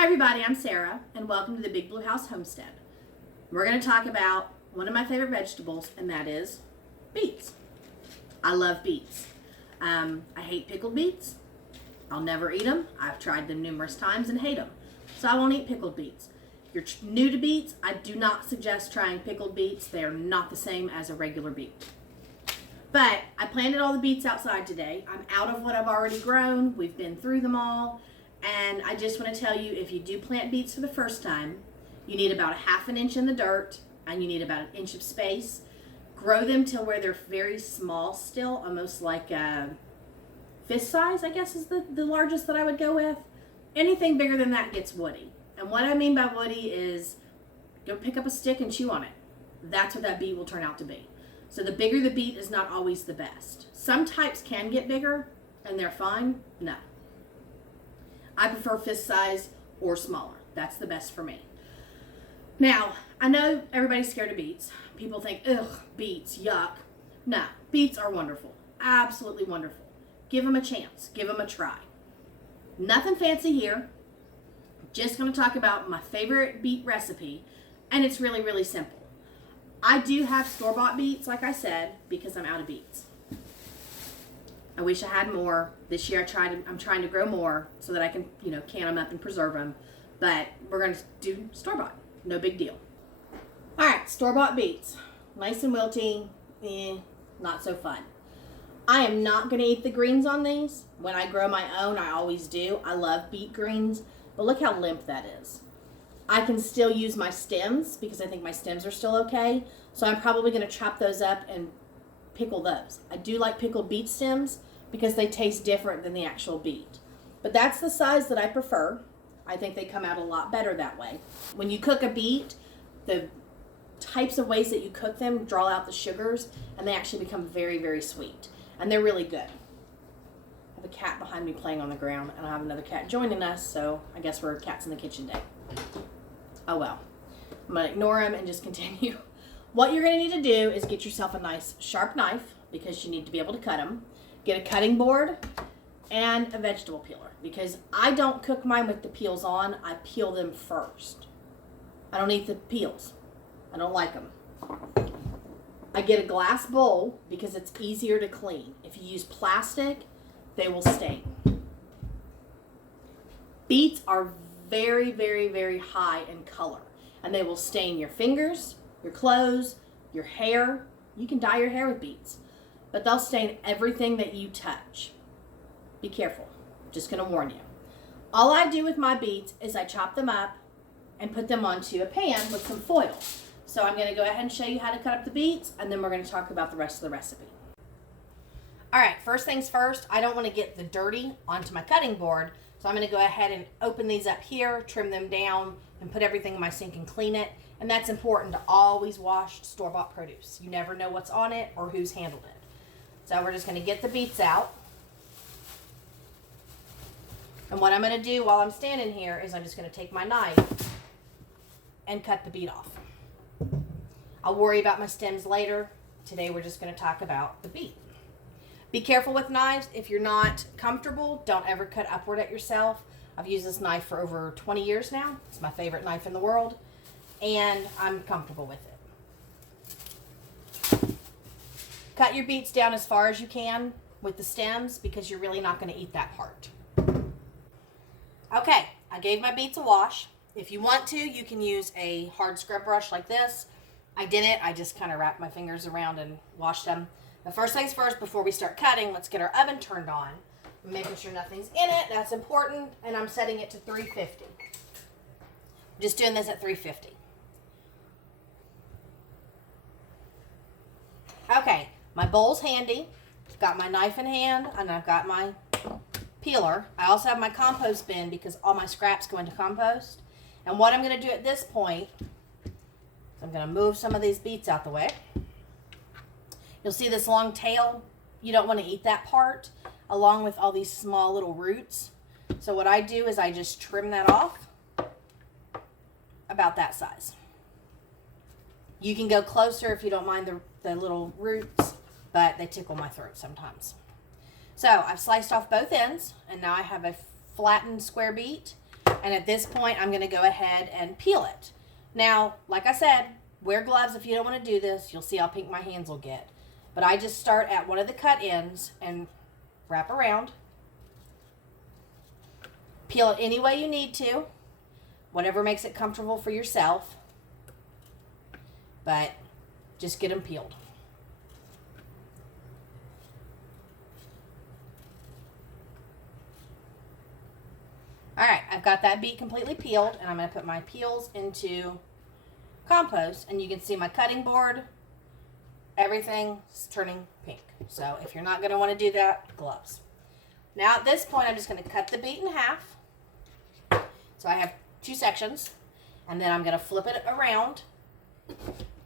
Hi everybody, I'm Sarah, and welcome to the Big Blue House Homestead. We're going to talk about one of my favorite vegetables, and that is beets. I love beets. I hate pickled beets. I'll never eat them. I've tried them numerous times and hate them. So I won't eat pickled beets. If you're new to beets, I do not suggest trying pickled beets. They are not the same as a regular beet. But I planted all the beets outside today. I'm out of what I've already grown. We've been through them all. And I just want to tell you, if you do plant beets for the first time, you need about a half an inch in the dirt and you need about an inch of space. Grow them till where they're very small still, almost like fist size, I guess is the largest that I would go with. Anything bigger than that gets woody. And what I mean by woody is go pick up a stick and chew on it. That's what that beet will turn out to be. So the bigger the beet is not always the best. Some types can get bigger and they're fine. No. I prefer fist size or smaller. That's the best for me. Now, I know everybody's scared of beets. People think, ugh, beets, yuck. No, beets are wonderful. Absolutely wonderful. Give them a chance. Give them a try. Nothing fancy here. Just going to talk about my favorite beet recipe, and it's really, really simple. I do have store-bought beets, like I said, because I'm out of beets. I wish I had more. This year I'm trying to grow more so that I can, can them up and preserve them. But we're going to do store-bought. No big deal. All right, store-bought beets. Nice and wilty, not so fun. I am not going to eat the greens on these. When I grow my own, I always do. I love beet greens, but look how limp that is. I can still use my stems because I think my stems are still okay. So I'm probably going to chop those up and pickle those. I do like pickled beet stems because they taste different than the actual beet. But that's the size that I prefer. I think they come out a lot better that way. When you cook a beet, the types of ways that you cook them draw out the sugars, and they actually become very, very sweet. And they're really good. I have a cat behind me playing on the ground, and I have another cat joining us, so I guess we're cats in the kitchen day. Oh well. I'm going to ignore him and just continue. What you're going to need to do is get yourself a nice sharp knife because you need to be able to cut them. Get a cutting board and a vegetable peeler because I don't cook mine with the peels on. I peel them first. I don't eat the peels. I don't like them. I get a glass bowl because it's easier to clean. If you use plastic, they will stain. Beets are very, very, very high in color, and they will stain your fingers, your clothes, your hair. You can dye your hair with beets, but they'll stain everything that you touch. Be careful. Just going to warn you. All I do with my beets is I chop them up and put them onto a pan with some foil. So I'm going to go ahead and show you how to cut up the beets, and then we're going to talk about the rest of the recipe. All right, first things first, I don't want to get the dirty onto my cutting board, so I'm going to go ahead and open these up here, trim them down, and put everything in my sink and clean it. And that's important to always wash store-bought produce. You never know what's on it or who's handled it. So we're just going to get the beets out. And what I'm going to do while I'm standing here is I'm just going to take my knife and cut the beet off. I'll worry about my stems later. Today we're just going to talk about the beet. Be careful with knives. If you're not comfortable, don't ever cut upward at yourself. I've used this knife for over 20 years now. It's my favorite knife in the world, and I'm comfortable with it. Cut your beets down as far as you can with the stems because you're really not going to eat that part. Okay, I gave my beets a wash. If you want to, you can use a hard scrub brush like this. I didn't. I just kind of wrapped my fingers around and washed them. The first things first, before we start cutting, let's get our oven turned on. Making sure nothing's in it. That's important. And I'm setting it to 350. Just doing this at 350. Okay, my bowl's handy. Got my knife in hand, and I've got my peeler. I also have my compost bin because all my scraps go into compost. And what I'm going to do at this point is I'm going to move some of these beets out the way. You'll see this long tail. You don't want to eat that part, along with all these small little roots. So what I do is I just trim that off about that size. You can go closer if you don't mind the little roots, but they tickle my throat sometimes. So I've sliced off both ends, and now I have a flattened square beet. And at this point, I'm going to go ahead and peel it. Now, like I said, wear gloves if you don't want to do this. You'll see how pink my hands will get. But I just start at one of the cut ends and wrap around. Peel it any way you need to. Whatever makes it comfortable for yourself. But just get them peeled. Alright, I've got that beet completely peeled, and I'm going to put my peels into compost, and you can see my cutting board, everything's turning pink. So if you're not going to want to do that, gloves. Now at this point, I'm just going to cut the beet in half. So I have 2 sections, and then I'm going to flip it around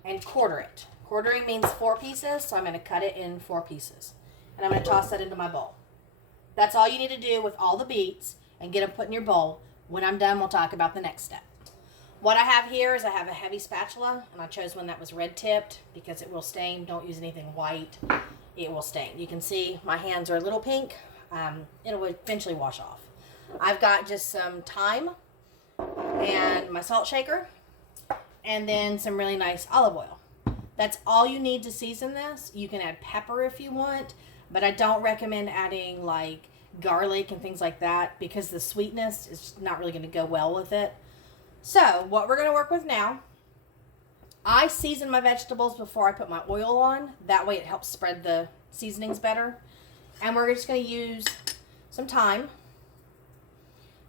and quarter it. Quartering means 4 pieces, so I'm going to cut it in 4 pieces. And I'm going to toss that into my bowl. That's all you need to do with all the beets, and get them put in your bowl. When I'm done, we'll talk about the next step. What I have here is I have a heavy spatula, and I chose one that was red tipped because it will stain. Don't use anything white. It will stain. You can see my hands are a little pink. It'll eventually wash off. I've got just some thyme and my salt shaker, and then some really nice olive oil. That's all you need to season this. You can add pepper if you want, but I don't recommend adding like garlic and things like that because the sweetness is not really going to go well with it. So what we're going to work with now, I season my vegetables before I put my oil on. That way it helps spread the seasonings better. And we're just going to use some thyme.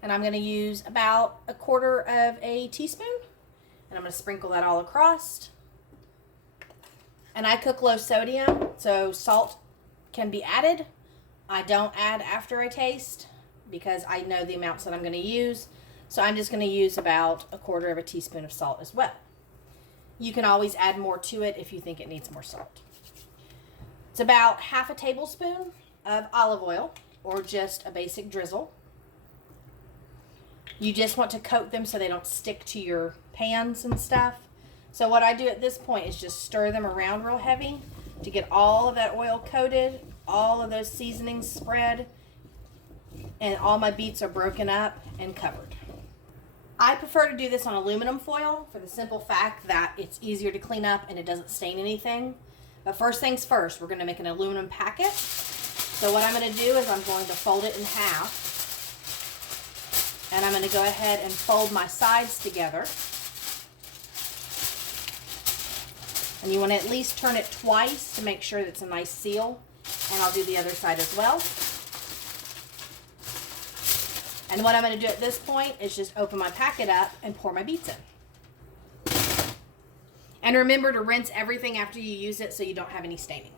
And I'm going to use about 1/4 teaspoon. And I'm going to sprinkle that all across. And I cook low sodium, so salt can be added. I don't add after I taste because I know the amounts that I'm going to use. So I'm just going to use about 1/4 teaspoon of salt as well. You can always add more to it if you think it needs more salt. It's about 1/2 tablespoon of olive oil, or just a basic drizzle. You just want to coat them so they don't stick to your pans and stuff. So what I do at this point is just stir them around real heavy to get all of that oil coated, all of those seasonings spread, and all my beets are broken up and covered. I prefer to do this on aluminum foil for the simple fact that it's easier to clean up and it doesn't stain anything. But first things first, we're going to make an aluminum packet. So what I'm going to do is I'm going to fold it in half. And I'm going to go ahead and fold my sides together. And you want to at least turn it twice to make sure that it's a nice seal. And I'll do the other side as well. And what I'm going to do at this point is just open my packet up and pour my beets in. And remember to rinse everything after you use it so you don't have any staining.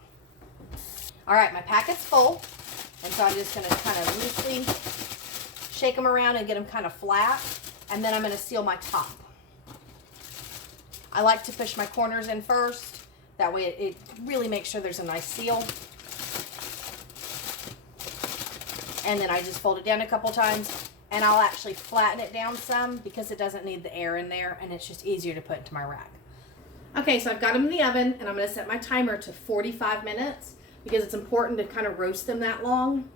Alright, my packet's full. And so I'm just going to kind of loosely shake them around and get them kind of flat. And then I'm going to seal my top. I like to push my corners in first. That way it really makes sure there's a nice seal. And then I just fold it down a couple times, and I'll actually flatten it down some because it doesn't need the air in there, and it's just easier to put into my rack. Okay, so I've got them in the oven, and I'm going to set my timer to 45 minutes because it's important to kind of roast them that long.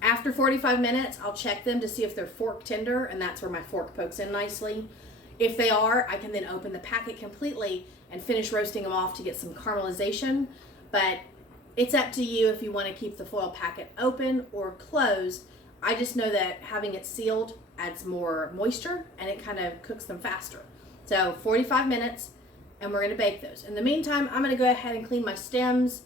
After 45 minutes, I'll check them to see if they're fork tender, and that's where my fork pokes in nicely. If they are, I can then open the packet completely and finish roasting them off to get some caramelization. But it's up to you if you want to keep the foil packet open or closed. I just know that having it sealed adds more moisture and it kind of cooks them faster. So 45 minutes, and we're going to bake those. In the meantime, I'm going to go ahead and clean my stems.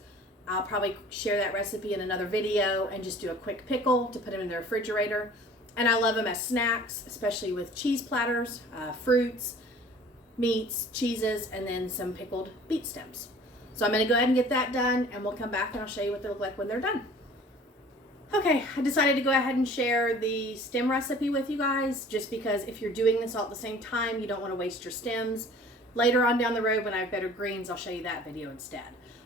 I'll probably share that recipe in another video and just do a quick pickle to put them in the refrigerator. And I love them as snacks, especially with cheese platters, fruits, meats, cheeses, and then some pickled beet stems. So I'm going to go ahead and get that done, and we'll come back and I'll show you what they look like when they're done. Okay, I decided to go ahead and share the stem recipe with you guys, just because if you're doing this all at the same time, you don't want to waste your stems. Later on down the road when I have better greens, I'll show you that video instead.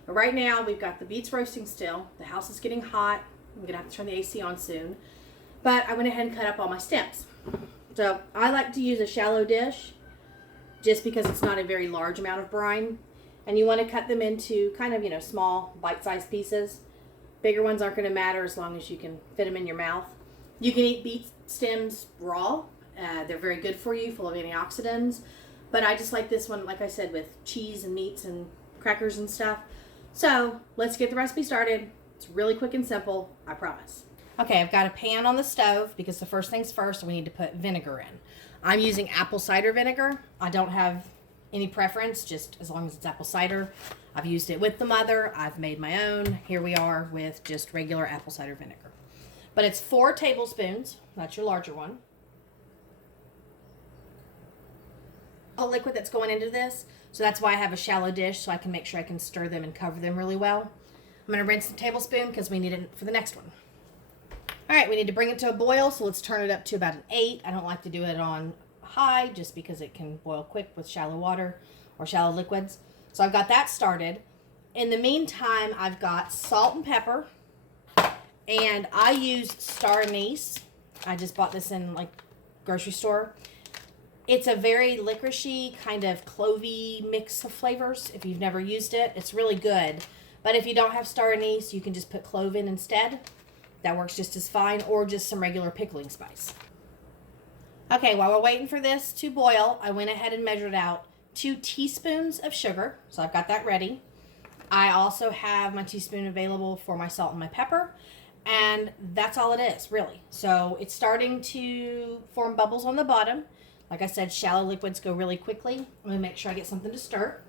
But right now, we've got the beets roasting still. The house is getting hot. I'm going to have to turn the AC on soon. But I went ahead and cut up all my stems. So I like to use a shallow dish just because it's not a very large amount of brine. And you want to cut them into kind of, small bite-sized pieces. Bigger ones aren't going to matter as long as you can fit them in your mouth. You can eat beet stems raw. They're very good for you, full of antioxidants. But I just like this one, like I said, with cheese and meats and crackers and stuff. So let's get the recipe started. It's really quick and simple, I promise. Okay, I've got a pan on the stove because the first things first, we need to put vinegar in. I'm using apple cider vinegar. I don't have any preference, just as long as it's apple cider. I've used it with the mother. I've made my own. Here we are with just regular apple cider vinegar. But it's 4 tablespoons. That's your larger one. The liquid that's going into this, so that's why I have a shallow dish, so I can make sure I can stir them and cover them really well. I'm going to rinse the tablespoon because we need it for the next one. All right, we need to bring it to a boil, so let's turn it up to about an 8. I don't like to do it on high just because it can boil quick with shallow water or shallow liquids. So I've got that started. In the meantime, I've got salt and pepper, and I use star anise. I just bought this in like grocery store. It's a very licoricey kind of clovey mix of flavors. If you've never used it, it's really good. But if you don't have star anise, you can just put clove in instead. That works just as fine, or just some regular pickling spice. Okay, while we're waiting for this to boil, I went ahead and measured out 2 teaspoons of sugar. So I've got that ready. I also have my teaspoon available for my salt and my pepper. And that's all it is, really. So it's starting to form bubbles on the bottom. Like I said, shallow liquids go really quickly. I'm going to make sure I get something to stir.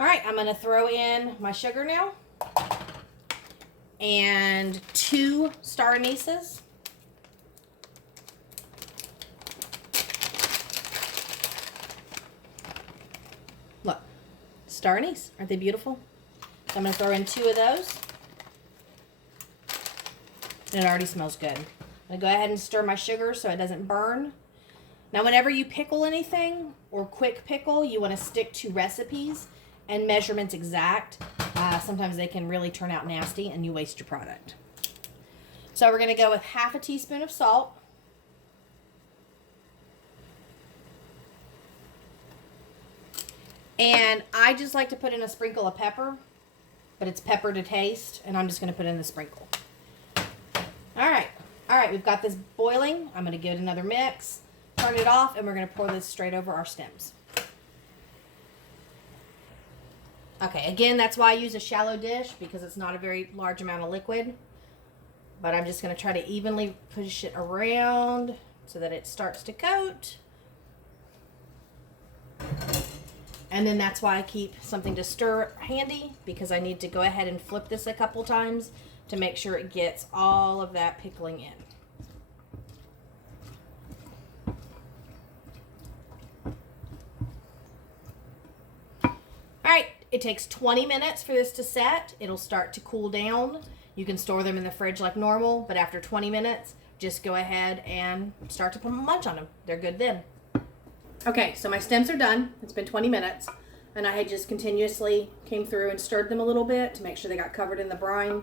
All right, I'm going to throw in my sugar now. And 2 star anises. Look, star anise. Aren't they beautiful? So I'm going to throw in 2 of those. And it already smells good. I'm going to go ahead and stir my sugar so it doesn't burn. Now, whenever you pickle anything or quick pickle, you want to stick to recipes and measurements exact. Sometimes they can really turn out nasty and you waste your product. So we're going to go with half a teaspoon of salt. And I just like to put in a sprinkle of pepper, but it's pepper to taste, and I'm just going to put in the sprinkle. All right, we've got this boiling. I'm going to give it another mix, turn it off, and we're going to pour this straight over our stems. Okay, again, that's why I use a shallow dish, because it's not a very large amount of liquid. But I'm just going to try to evenly push it around so that it starts to coat. And then that's why I keep something to stir handy, because I need to go ahead and flip this a couple times to make sure it gets all of that pickling in. All right, it takes 20 minutes for this to set. It'll start to cool down. You can store them in the fridge like normal, but after 20 minutes, just go ahead and start to put a munch on them. They're good then. Okay, so my stems are done. It's been 20 minutes, and I had just continuously came through and stirred them a little bit to make sure they got covered in the brine.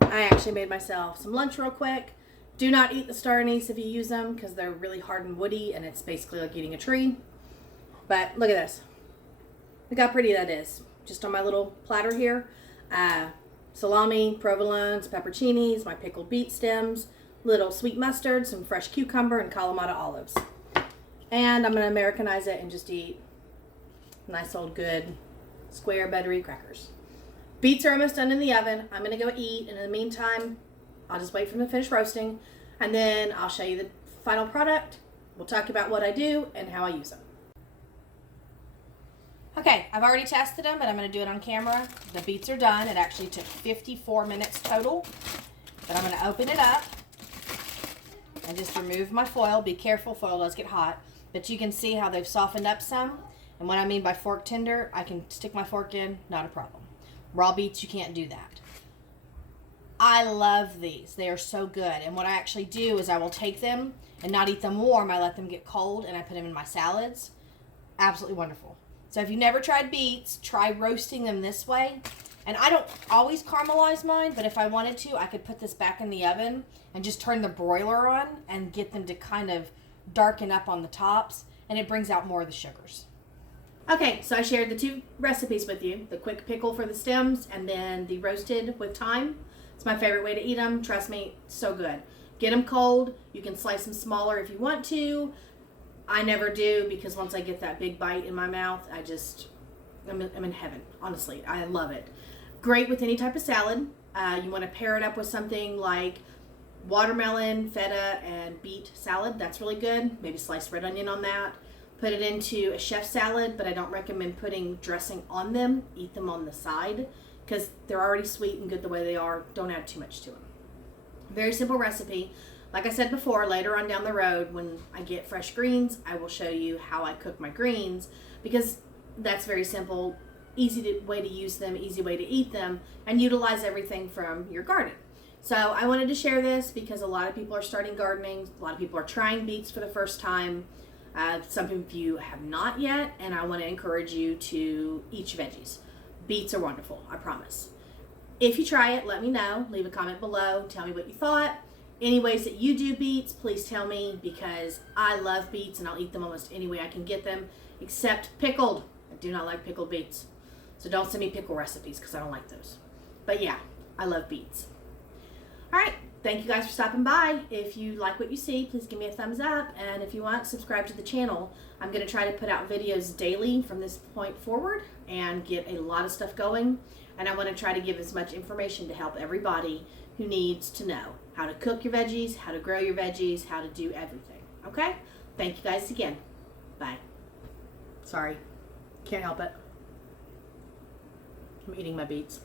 I actually made myself some lunch real quick. Do not eat the star anise if you use them, because they're really hard and woody, and it's basically like eating a tree. But look at this. Look how pretty that is. Just on my little platter here. Salami, provolones, pepperoncinis, my pickled beet stems, little sweet mustard, some fresh cucumber, and Kalamata olives. And I'm going to Americanize it and just eat nice old good square buttery crackers. Beets are almost done in the oven. I'm going to go eat, and in the meantime, I'll just wait for them to finish roasting, and then I'll show you the final product. We'll talk about what I do and how I use them. Okay, I've already tested them, but I'm going to do it on camera. The beets are done. It actually took 54 minutes total, but I'm going to open it up and just remove my foil. Be careful, foil does get hot, but you can see how they've softened up some. And what I mean by fork tender, I can stick my fork in, not a problem. Raw beets, you can't do that. I love these. They are so good. And what I actually do is I will take them and not eat them warm. I let them get cold, and I put them in my salads. Absolutely wonderful. So if you've never tried beets, try roasting them this way. And I don't always caramelize mine, but if I wanted to, I could put this back in the oven and just turn the broiler on and get them to kind of darken up on the tops, and it brings out more of the sugars. Okay, so I shared the 2 recipes with you, the quick pickle for the stems and then the roasted with thyme. It's my favorite way to eat them. Trust me, so good. Get them cold. You can slice them smaller if you want to. I never do because once I get that big bite in my mouth, I'm in heaven. Honestly, I love it. Great with any type of salad. You want to pair it up with something like watermelon, feta, and beet salad. That's really good. Maybe slice red onion on that. Put it into a chef salad, but I don't recommend putting dressing on them. Eat them on the side because they're already sweet and good the way they are. Don't add too much to them. Very simple recipe. Like I said before, later on down the road when I get fresh greens, I will show you how I cook my greens because that's very simple, way to use them, easy way to eat them, and utilize everything from your garden. So I wanted to share this because a lot of people are starting gardening. A lot of people are trying beets for the first time. Some of you have not yet, and I want to encourage you to eat your veggies. Beets are wonderful, I promise. If you try it, let me know. Leave a comment below. Tell me what you thought. Any ways that you do beets, please tell me because I love beets and I'll eat them almost any way I can get them, except pickled. I do not like pickled beets. So don't send me pickle recipes because I don't like those. But yeah, I love beets. All right. Thank you guys for stopping by. If you like what you see, please give me a thumbs up. And if you want, subscribe to the channel. I'm going to try to put out videos daily from this point forward and get a lot of stuff going. And I want to try to give as much information to help everybody who needs to know how to cook your veggies, how to grow your veggies, how to do everything. Okay? Thank you guys again. Bye. Sorry. Can't help it. I'm eating my beets.